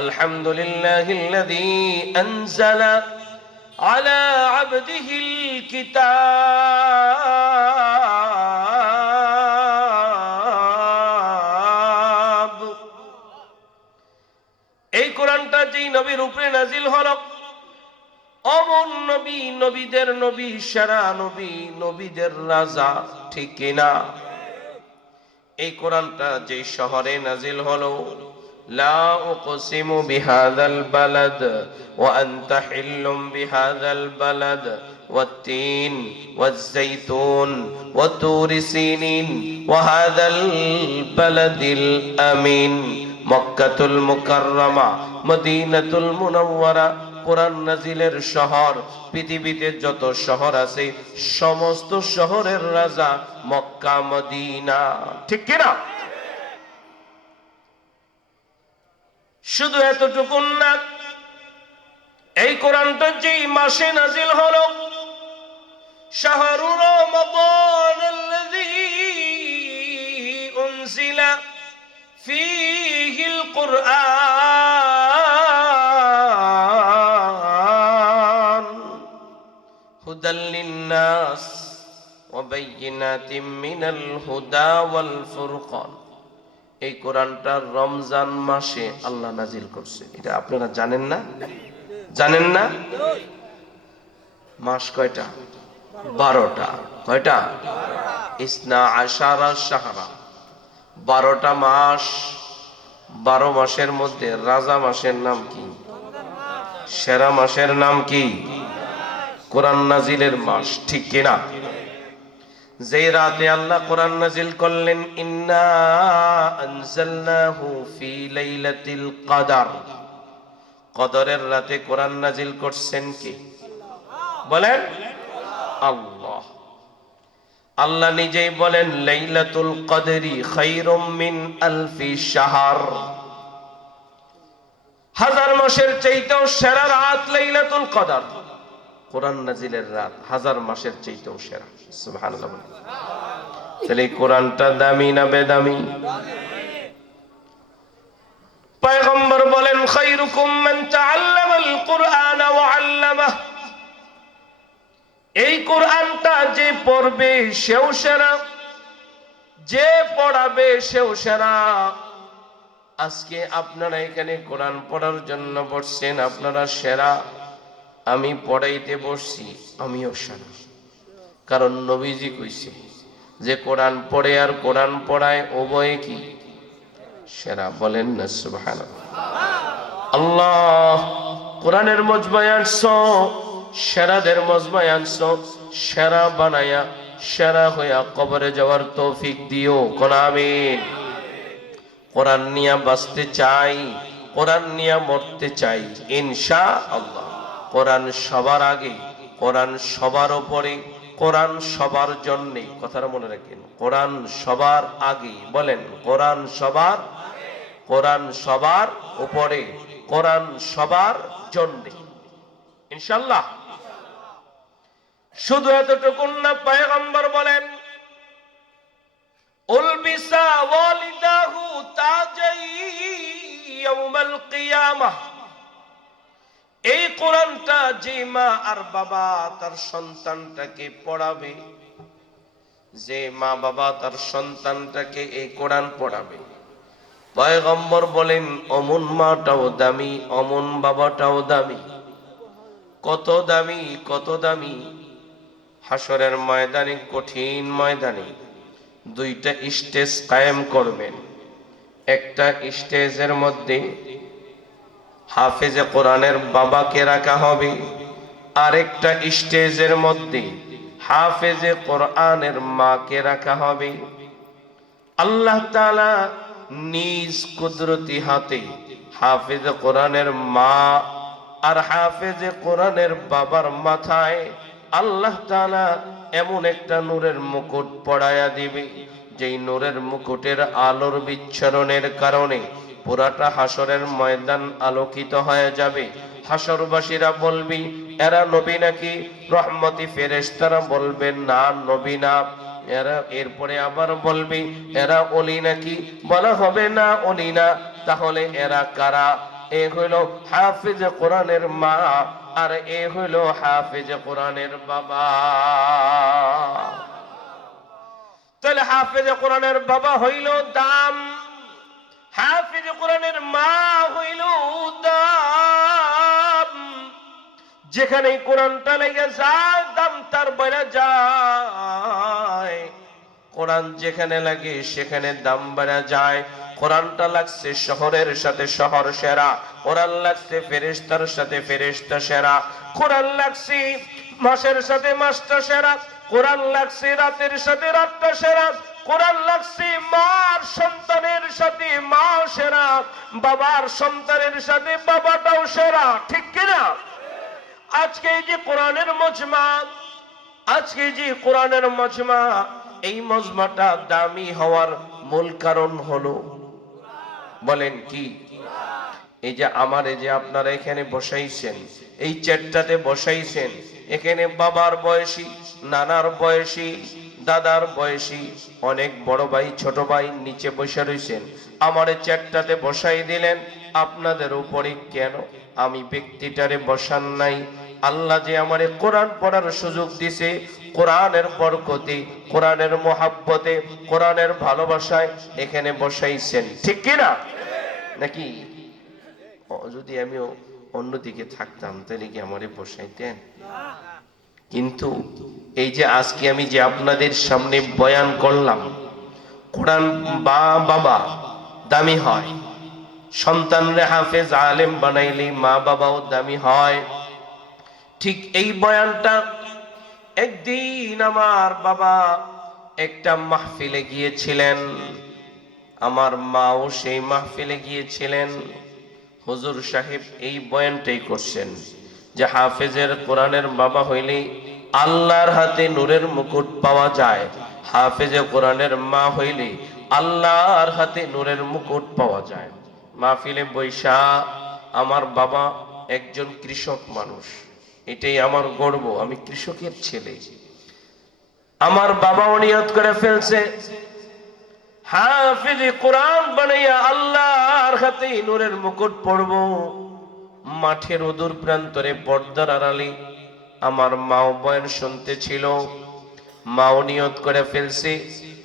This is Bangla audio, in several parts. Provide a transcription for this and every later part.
الحمد لله الذي أنزل على عبده الكتاب এই কোরআনটা যেই নবীর উপরে নাজিল হল অমন নবী নবীদের নবী সেরা নবী নবীদের রাজা ঠিক কিনা এই কোরআনটা যে শহরে নাজিল হলো لا أقسم بهذا البلد وأنت حل بهذا البلد والتين والزيتون والتور سينين وهذا البلد الأمين مكة المكرمة مدينة المنورة কোরআন নাজিলের শহর পৃথিবীতে যত শহর আছে সমস্ত শহরের রাজা মক্কা মদিনা ঠিক কিনা শুধু এতটুকুন না এই কোরআনটা যেই মাসে নাজিল হলো শাহরুর রমাদান الذي أنزل فيه القرآن هدى للناس وبينات من الهدى والفرقان এই কোরআনটা রমজান মাসে আল্লাহ নাজিল করছে। এটা আপনারা জানেন না? জানেন না? মাস কয়টা? বারোটা। কয়টা? ইসনা আশারা সাহারা বারোটা মাস, বারো মাসের মধ্যে রাজা মাসের নাম কি? সেরা মাসের নাম কি? কোরআন নাজিলের মাস, ঠিক কিনা? যে রাতে আল্লাহ কোরআন নাজিল করলেন, ইন্না আনজালনাহু ফি লাইলাতিল কদর। কদরের রাতে কোরআন নাজিল করছেন কি? বলেন? আল্লাহ। আল্লাহ নিজেই বলেন, লাইলাতুল কদরি খায়রুম মিন আলফি শাহর। হাজার মাসের চাইতেও সেরা রাত লাইলাতুল কদর। কোরআন নাজিলের রাত হাজার মাসের চাইতেও সেরা। সুবহানাল্লাহ তাহলে কোরআনটা দামি না বেদামি? পয়গম্বর বলেন, খায়রুকুম মান তাআল্লামাল কুরআন ওয়া আল্লামাহ এই কোরআনটা যে পড়বে সেও সেরা, যে পড়াবে সেও সেরা। আজকে আপনারা এখানে কোরআন পড়ার জন্য বসছেন আপনারা সেরা। আমি পড়াইতে বসছি, আমিও সেরা। কারণ নবীজি কইছে, যে কোরআন পড়ে আর কোরআন পড়ায় উভয়ে কি? সেরা বলেন না সুবহান আল্লাহ, কোরআনের মজমায় আনছো, সেরাদের মজমায় আনছো, সেরা বানায়া, সেরা হইয়া কবরে যাওয়ার তৌফিক দিও, কোন আমিন। কোরআন নিয়া বাঁচতে চাই, কোরআন নিয়া মরতে চাই ইনশা আল্লাহ কোরআন সবার আগে, কোরআন সবার উপরে, কোরআন সবার জন্যে। কথাটা মনে রাখেন, কোরআন সবার আগে। বলেন, কোরআন সবার কোরআন সবার উপরে, কোরআন সবার জন্যে। ইনশাল্লাহ শুধু এতটুকুন না, পয়গম্বর বলেন, উলবিসা ওয়ালিদাহু তাজাই ইয়াউমাল কিয়ামাহ কোরআনটা যে মা আর বাবা তার সন্তানটাকে পড়াবে, যে মা বাবা তার সন্তানটাকে এই কোরআন পড়াবে। পয়গম্বর বলেন, অমন মাটাও দামি, অমন বাবাটাও দামি। কত দামি কত দামি। হাসরের ময়দানে, কঠিন ময়দানে দুইটা স্টেজ কায়েম করবেন। একটা স্টেজের মধ্যে হাফেজে কোরআনের বাবাকে রাখা হবে। আরেকটা স্টেজের মধ্যে হাফেজে কোরআনের মাকে রাখা হবে। আল্লাহ তাআলা নিজ কুদরতি হাতে হাফেজ কোরআনের মা আর হাফেজে কোরআনের বাবার মাথায় আল্লাহ তাআলা এমন একটা নূরের মুকুট পড়ায়া দিবে। যেই নূরের মুকুটের আলোর বিচ্ছরণের কারণে পুরাটা হাসরের ময়দান আলোকিত হয়ে যাবে। হাসরবাসীরা বলবি, এরা নবী নাকি? রহমতি ফেরেশতারা বলবেন না, নবী না। এরা এরপরে আবার বলবি, এরা অলি নাকি? বলা হবে, না, অলি না। তাহলে এরা কারা? এ হইল হাফিজ কোরআনের মা, আর এ হইল হাফিজ কোরআনের বাবা। তাহলে হাফিজ কোরআনের বাবা হইল দাম। হাফিজ কোরআনের মা হইল দাম যেখানে কোরআনটা লেগে যায়, দাম তার বেড়ে যায়। কোরআন যেখানে লাগে, সেখানে দাম বেড়ে যায়। কোরআনটা লাগছে শহরের সাথে শহর সেরা। কোরআন লাগছে ফেরেস্তার সাথে ফেরেশতা সেরা। কোরআন লাগছে মাসের সাথে মাসটা সেরা। কোরআন লাগছে রাতের সাথে রাতটা সেরা। কোরআন লাগছে, মার সন্তানের সাথে মা সেরা, বাবার সন্তানের সাথে বাবাটাও সেরা, ঠিক কিনা? আজকে যে কোরআনের মজমা, আজকে যে কোরআনের মজমা, এই মজমাটা দামি হওয়ার মূল কারণ হলো, বলেন কি? এই যে আমার, এই যে আপনারা এখানে বসাইছেন, এই চেটটাতে বসাইছেন, এখানে বাবার বয়সী, নানার বয়সী দাদার বয়সী অনেক বড় ভাই, ছোট ভাই নিচে বসে রয়েছেন আমার চেটটাতে বসাই দিলেন। আপনাদের উপরে কেন? আমি ব্যক্তিটারে বসান নাই। আল্লাহ যে আমারে কোরআন পড়ার সুযোগ দিছে, কোরআনের বরকতে, কোরআনের মোহাব্বতে, কোরআনের ভালোবাসায় এখানে বসাইছেন। ঠিক কিনা নাকি? যদি আমি অন্যদিকে থাকতাম, তাহলে কি আমারে বসাইতেন? কিন্তু এই যে আজকে আমি যে আপনাদের সামনে বয়ান করলাম, কোরআন বা বাবা দামি হয়, সন্তানরে হাফেজ আলেম বানাইলে মা বাবাও দামি হয়। ঠিক এই বয়ানটা একদিন আমার বাবা একটা মাহফিলে গিয়েছিলেন, আমার মাও সেই মাহফিলে গিয়েছিলেন। হুজুর সাহেব এই বয়ানটাই করছেন। যে হাফেজের কোরআনের বাবা হইলে আল্লাহর হাতে নূরের মুকুট পাওয়া যায়। হাফেজে কোরআনের মা হইলে আল্লাহর হাতে নূরের মুকুট পাওয়া যায়। মাহফিলে বৈশা আমার বাবা একজন কৃষক মানুষ। এটাই আমার গর্ব, আমি কৃষকের ছেলে। আমার বাবা নিয়ত করে ফেলছে, হাফিজ কোরআন বানাইয়া আল্লাহর হাতে নূরের মুকুট পড়ব। মাঠের অদূর প্রান্তরে পর্দার আড়ালে আমার মাও বয়ান শুনতে ছিল। মাও নিয়ত করে ফেলছে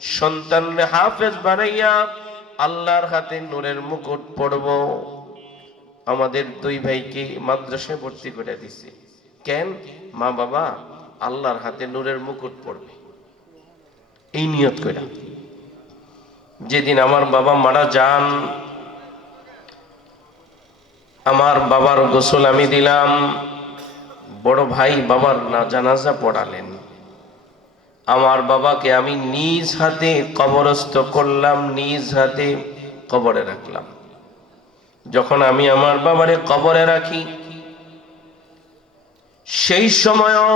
সন্তান হাফেজ বানাইয়া আল্লাহর হাতে নূরের মুকুট পড়ব আমাদের দুই ভাইকে মাদ্রাসায় ভর্তি করে দিছে। কেন? মা বাবা আল্লাহর হাতে নূরের মুকুট পড়বে এই নিয়ত করে যেদিন আমার বাবা মারা যান আমার বাবার গোসল আমি দিলাম। বড় ভাই বাবার না জানাজা পড়ালেন। আমার বাবাকে আমি নিজ হাতে কবরস্থ করলাম, নিজ হাতে কবরে রাখলাম। যখন আমি আমার বাবারে কবরে রাখি, সেই সময়ও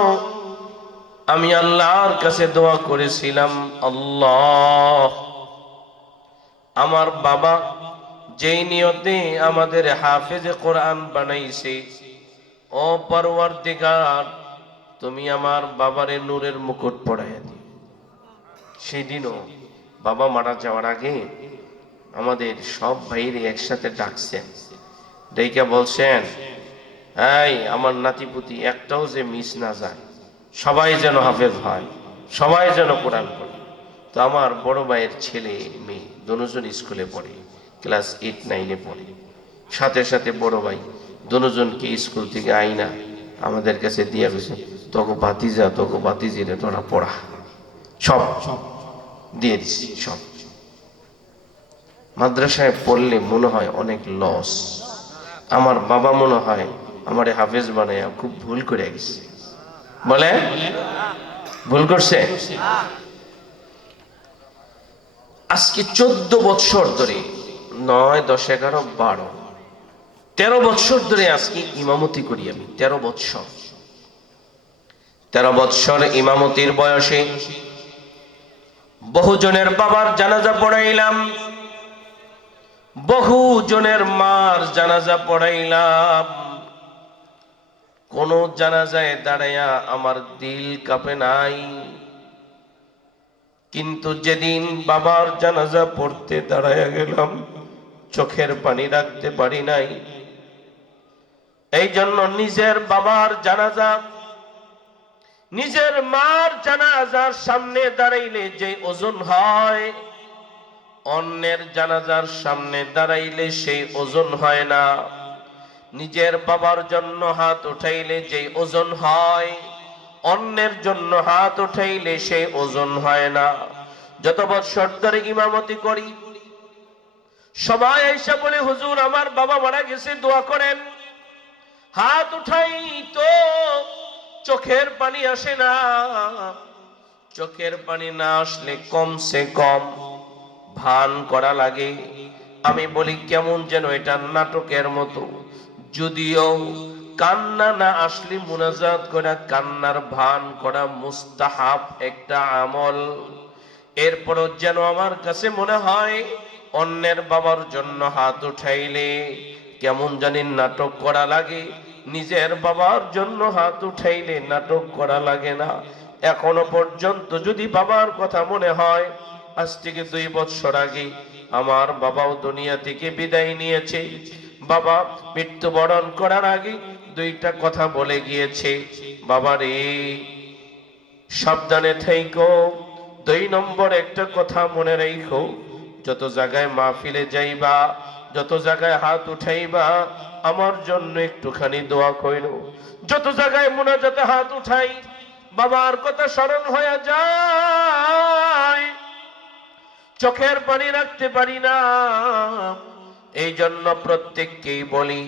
আমি আল্লাহর কাছে দোয়া করেছিলাম, আল্লাহ, আমার বাবা যেই নিয়তে আমাদের হাফেজে কোরআন বানাইছে, ও পরওয়ারদিগার তুমি আমার বাবারে নূরের মুকুট পড়াইয়া দিও। সেদিনও বাবা মারা যাওয়ার আগে আমাদের সব ভাইরে একসাথে ডাকছেন। ডেকে বলছেন, এই, আমার নাতিপুতি একটাও যে মিস না যায়, সবাই যেন হাফেজ হয়, সবাই যেন কোরআন পড়ে। তো আমার বড় ভাইয়ের ছেলে, মেয়ে দুজন স্কুলে পড়ে। ক্লাস এইট নাইনে পড়ে। সাথে সাথে বড় ভাই দুজনকে স্কুল থেকে আইনা আমাদের কাছে দিয়ে গেছে তোকে বাতিজা তোকে বাতিজিরে তোরা পড়া। সব। দিয়ে দিছি সব। মাদ্রাসায় পড়লে মনে হয় অনেক লস আমার বাবা মনে হয় আমারে হাফেজ বানাইয়া খুব ভুল করে গেছে। বলে? ভুল করছে? আজকে চোদ্দ বৎসর ধরে নয়, দশ, এগারো, বারো। তেরো বৎসর ধরে আজকে ইমামতি করি আমি, তেরো বৎসর। তেরো বৎসর ইমামতির বয়সে বহুজনের বাবার জানাজা পড়াইলাম বহু জনের মার জানাজা পড়াইলাম। কোন জানাজায় দাঁড়াইয়া আমার দিল কাঁপে নাই। কিন্তু যেদিন বাবার জানাজা পড়তে দাঁড়াইয়া গেলাম চোখের পানি রাখতে পারি নাই। এই জন্য নিজের বাবার জানাজা, নিজের মার জানাজার সামনে দাঁড়াইলে যে ওজন হয়, অন্যের জানাজার সামনে দাঁড়াইলে সেই ওজন হয় না। নিজের বাবার জন্য হাত উঠাইলে যে ওজন হয়, অন্যের জন্য হাত উঠাইলে সেই ওজন হয় না। যত বৎসর ধরে ইমামতি করি সবাই এসে বলে, হুজুর, আমার বাবা মারা গেছে, দোয়া করেন। হাত উঠাই তো চোখের পানি আসে না। চোখের পানি না আসলে কমসে কম ভান করা লাগে। আমি বলি, কেমন যেন এটা নাটকের মতো। যদিও কান্না না আসলে মুনাজাত করা, কান্নার ভান করা মুস্তাহাব একটা আমল। এরপরও যেন আমার কাছে মনে হয় অন্যের বাবার জন্য হাত উঠাইলে কেমন জানি নাটক করা লাগে। নিজের বাবার জন্য হাত উঠাইলে নাটক করা লাগে না। এখনও পর্যন্ত যদি বাবার কথা মনে হয়, আজ থেকে দুই বছর আগে আমার বাবাও দুনিয়া থেকে বিদায় নিয়েছে। বাবা মৃত্যুবরণ করার আগে দুইটা কথা বলে গিয়েছে। বাবা রে, সাবধানে থাইকো। দুই নম্বর একটা কথা মনে রাখো যত জায়গায় মাহফিলে যাইবা, যত জায়গায় হাত উঠাইবা, আমার জন্য একটুখানি দোয়া কইল। যত জায়গায় মোনাজাতে হাত উঠাই, বাবার কথা স্মরণ হয়ে যায়। চোখের পানি রাখতে পারি না। এই জন্য প্রত্যেককেই বলি,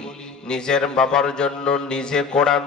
নিজের বাবার জন্য নিজে কোরআন